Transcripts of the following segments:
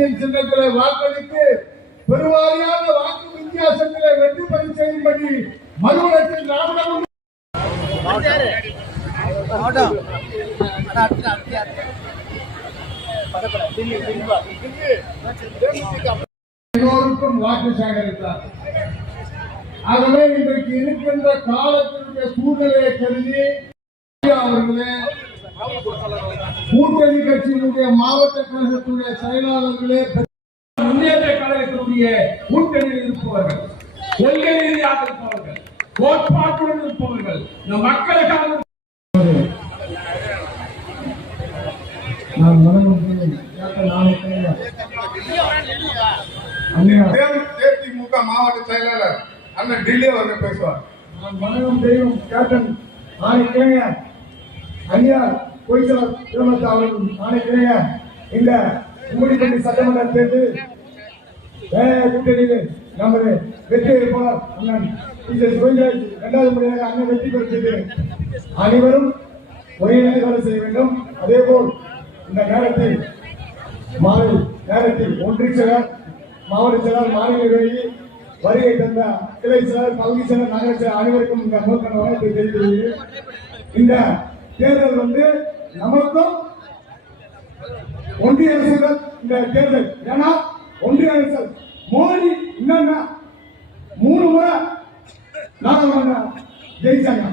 கருவியின் சின்னத்திலே வாக்களித்து பெருவாரியான வாக்கு வித்தியாசத்திலே வெற்றி பெற செய்யும்படி மறுவலத்தில் திராவிட எல்லோருக்கும் வாக்கு சேகரித்தார். ஆகவே இன்றைக்கு இருக்கின்ற காலத்தினுடைய சூழ்நிலையை கருதி அவர்களே, கூட்டணி கட்சியினுடைய மாவட்ட கழகத்துடைய செயலாளர்களே, முன்னேற்ற கழகத்தினுடைய கூட்டணியில் இருப்பவர்கள், கொள்கை ரீதியாக இருப்பவர்கள், கோட்பாட்டுடன் இருப்பவர்கள், இந்த மக்களுக்காக தேமுதிக மாவட்ட செயலாளர் அண்ணன் டெல்லி அவர்கள் பேசுவார். வணக்கம் தெய்வம் கேப்டன் ஆணைக்கிளைய ஐயா பொய்சலர் திருமண அவர்கள் ஆணைக்கிளைய இந்த மூடிப்பட்டி சட்டமன்ற தேர்தல் கூட்டணியில் நமது வெற்றி வேட்பாளர் அண்ணன் இரண்டாவது முறையாக அண்ணன் வெற்றி பெற்றது. அனைவரும் ஒருங்கிணைந்து வேலை செய்ய வேண்டும். அதே போல் இந்த நேரத்தில் மாலை நேரத்தில் ஒன்றிய செயலர், மாவட்ட செயலர், மாநில நிர்வாகி, வருகை தந்த கிளை செயலர், பகுதி செயலர், நகர செயலர் அனைவருக்கும் இந்த முதற்கண வணக்கத்தை தெரிவித்துள்ளது. இந்த தேர்தல் நமக்கும் ஒன்றிய அரசு இந்த தேர்தல், ஏன்னா ஒன்றிய அரசு மோடி என்னன்னா 3 முறை நாடாளுமன்றம் ஜெயிச்சாங்க.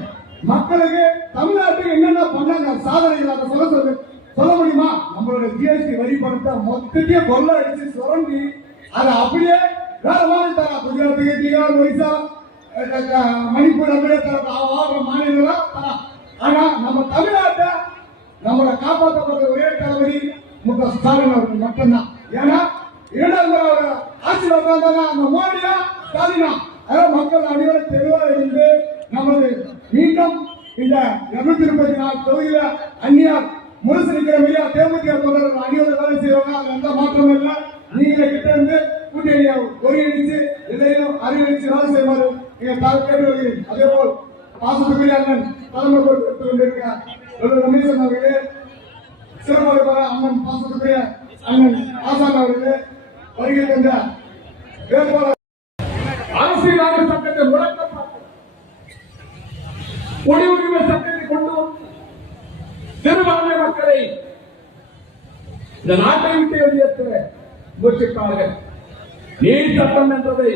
மக்களுக்கு தமிழ்நாட்டுக்கு என்னென்ன பண்ணாங்க சாதனைகள் அதை சொல்ல முடியுமா? நம்மளோட ஜிஎஸ்டி வரி பணத்தை மொத்தத்தையே கொள்ள அடிச்சு சுரண்டி அதை அப்படியே வேற மாதிரி தர குஜராத்துக்கு, பீகார், ஒரிசா, மணிப்பூர் அப்படியே தர மாநிலம் தர. ஆனா நம்ம தமிழ்நாட்டை நம்மளை காப்பாற்றப்படுற ஒரே தளபதி மு.க. ஸ்டாலின் அவர்கள் மட்டும்தான். ஏன்னா 2வது முறை ஆட்சியில் உட்கார்ந்தாங்க அந்த மோடியா ஸ்டாலினா. அதாவது மக்கள் அனைவரும் தெளிவாக இருந்து நமது மீண்டும் இந்த 234 தொகுதியில அந்நியார் முரசரிக்கிற மீடியா தேமுதிக தொண்டர்கள் அணியோடு வேலை செய்வாங்க. அது எந்த மாற்றமும் இல்லை. நீங்களே கிட்ட இருந்து கூட்டணியை ஒருங்கிணைச்சு எதையும் அறிவிச்சு வேலை செய்வாரு நீங்க கேட்டு வருகிறேன். அதே போல் பாசத்துக்குரிய அண்ணன் தலைமை பொறுத்து கொண்டிருக்கிறார் ரமேசன் அவர்களே, சிறப்பாக அண்ணன் பாசத்துக்குரிய அண்ணன் ஆசான் அவர்களே, வருகை தந்த வேட்பாளர் அரசியல் சட்டத்தை முடக்கப்பட்ட குடியுரிமை சட்டத்தை கொண்டு வந்து சிறுபான்மை மக்களை இந்த நாட்டை விட்டு வெளியேற்ற முயற்சித்தார்கள். நீர் சட்டம் என்றதை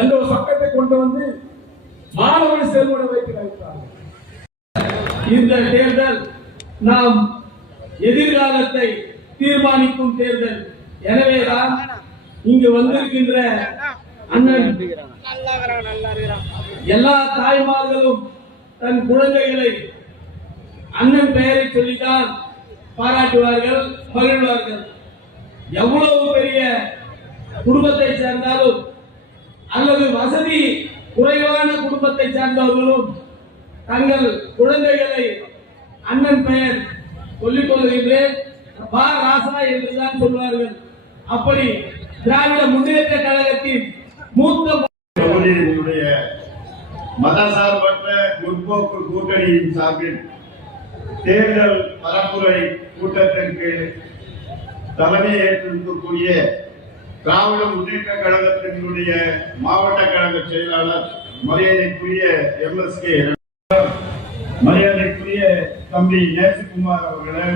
என்ற ஒரு சட்டத்தை கொண்டு வந்து மாணவர்கள் செயல்பட வைக்கிறார்கள். இந்த தேர்தல் நாம் எதிர்காலத்தை தீர்மானிக்கும் தேர்தல். எனவேதான் இங்கு வந்திருக்கின்ற அண்ணன் எல்லா தாய்மார்களும் தன் குழந்தைகளை அண்ணன் பெயரை சொல்லிதான் பாராட்டுவார்கள், மகிழ்வார்கள். எவ்வளவு பெரிய குடும்பத்தை சேர்ந்தாலும் அல்லது வசதி குறைவான குடும்பத்தை சேர்ந்தவர்களும் தங்கள் குழந்தைகளை அண்ணன் பெயர் சொல்லிக் கொள்கின்றேன் பா ராசா என்றுதான் சொல்வார்கள். அப்படி திராவிட முன்னேற்ற கழகத்தின் மூத்த மதசார்பற்ற முற்போக்கு கூட்டணியின் சார்பில் தேர்தல் பரப்புரை கூட்டத்திற்கு தலைமை ஏற்றிருக்கக்கூடிய திராவிட முன்னேற்ற கழகத்தினுடைய மாவட்ட கழக செயலாளர் மரியாதைக்குரிய MSK, மரியாதைக்குரிய தம்பி நேசகுமார் அவர்களே,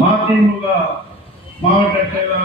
மதிமுக மாவட்ட செயலாளர்